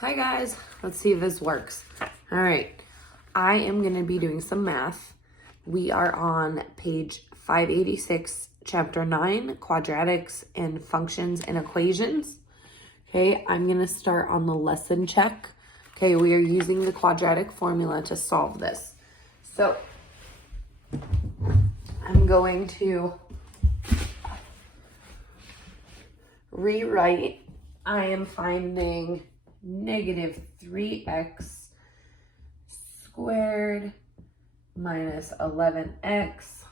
Hi guys, let's see if this works. All right, I am going to be doing some math. We are on page 586, chapter 9, quadratics and functions and equations. Okay, I'm going to start on the lesson check. Okay, we are using the quadratic formula to solve this. So I'm going to rewrite. I am finding negative 3x squared minus 11x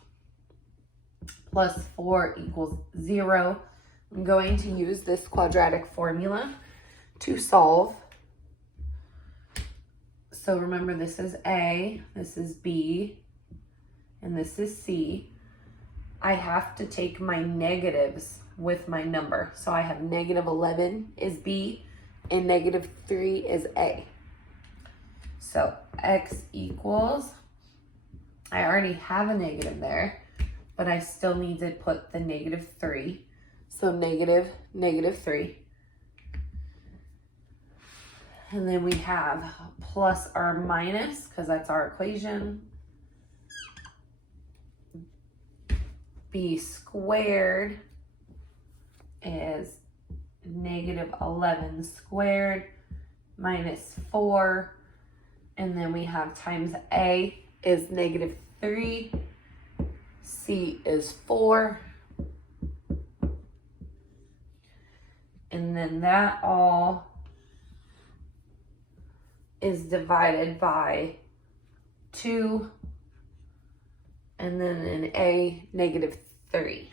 plus 4 equals 0. I'm going to use this quadratic formula to solve. So remember, this is A, this is B, and this is C. I have to take my negatives with my number. So I have negative 11 is B and negative 3 is A. So x equals, I already have a negative there, but I still need to put the negative 3. So negative 3. And then we have plus or minus, because that's our equation. B squared is negative 11 squared minus 4. And then we have times A is negative 3. C is 4. And then that all is divided by 2. And then in A, negative 3.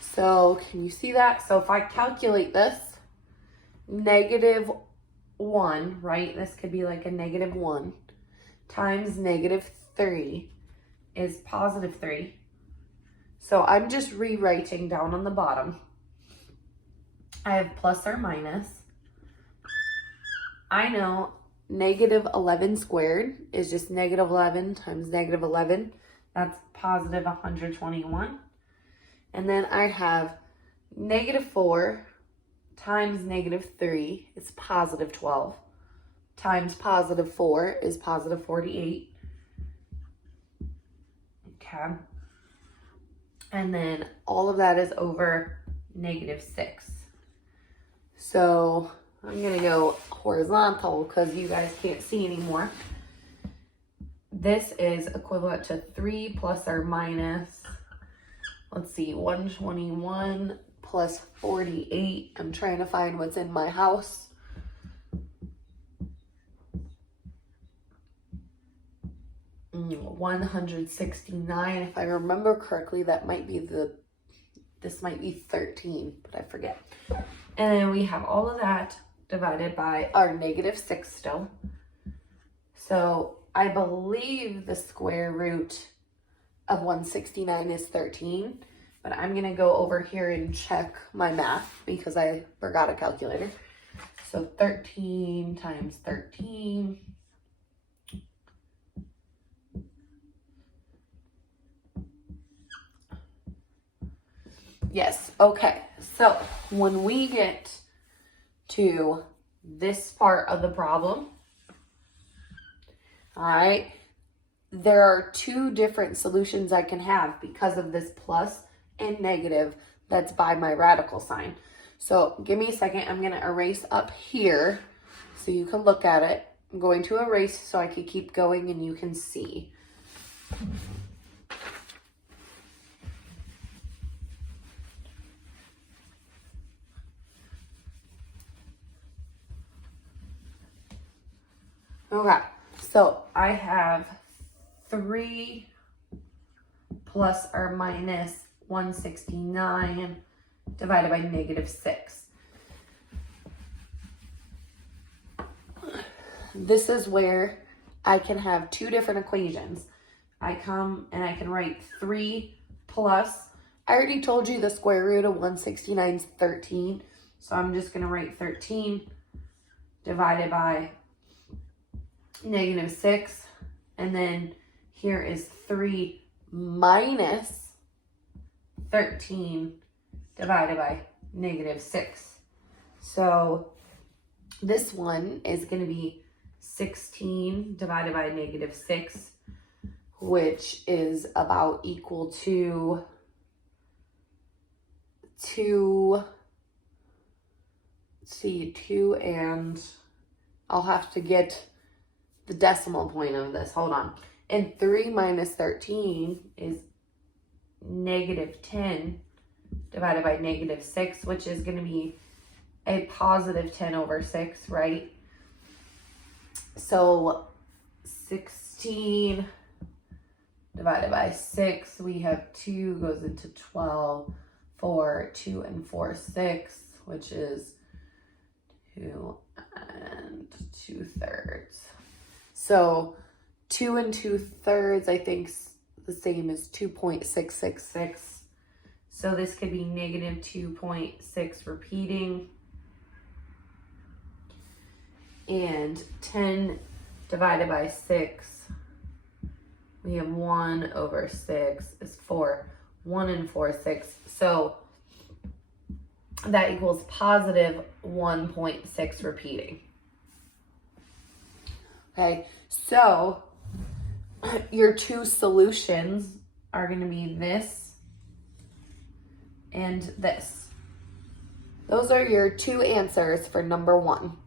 So can you see that? So if I calculate this, negative 1, right? This could be like a negative 1 times negative 3 is positive 3. So I'm just rewriting down on the bottom. I have plus or minus. I know negative 11 squared is just negative 11 times negative 11. That's positive 121. And then I have negative 4 times negative 3 is positive 12. Times positive 4 is positive 48. Okay. And then all of that is over negative 6. So I'm going to go horizontal because you guys can't see anymore. This is equivalent to 3 plus or minus, let's see, 121 plus 48. I'm trying to find what's in my house. Mm, 169. If I remember correctly, that might be this might be 13, but I forget. And then we have all of that divided by our negative 6 still. So I believe the square root of 169 is 13, but I'm going to go over here and check my math because I forgot a calculator. So 13 times 13. Yes, okay. So when we get to this part of the problem, all right, there are 2 different solutions I can have because of this plus and negative that's by my radical sign. So give me a second. I'm going to erase up here so you can look at it. I'm going to erase so I can keep going and you can see. Okay, so I have 3 plus or minus 169 divided by negative 6. This is where I can have 2 different equations. I come and I can write 3 plus. I already told you the square root of 169 is 13. So I'm just going to write 13 divided by negative 6. And then here is 3 minus 13 divided by negative 6. So this one is going to be 16 divided by -6, which is about equal to 2, and I'll have to get the decimal point of this. Hold on. And 3 minus 13 is -10 divided by -6, which is going to be a positive 10 over 6, right? So 16 divided by 6, we have 2 goes into 12, 4, 2 and 4, 6, which is 2 and 2/3. So 2 and 2/3, I think, the same as 2.666. So this could be -2.6 repeating. And 10 divided by 6, we have 1 over 6 is 4. 1 and 4, 6. So that equals positive 1.6 repeating. Okay, so your two solutions are going to be this and this. Those are your two answers for number 1.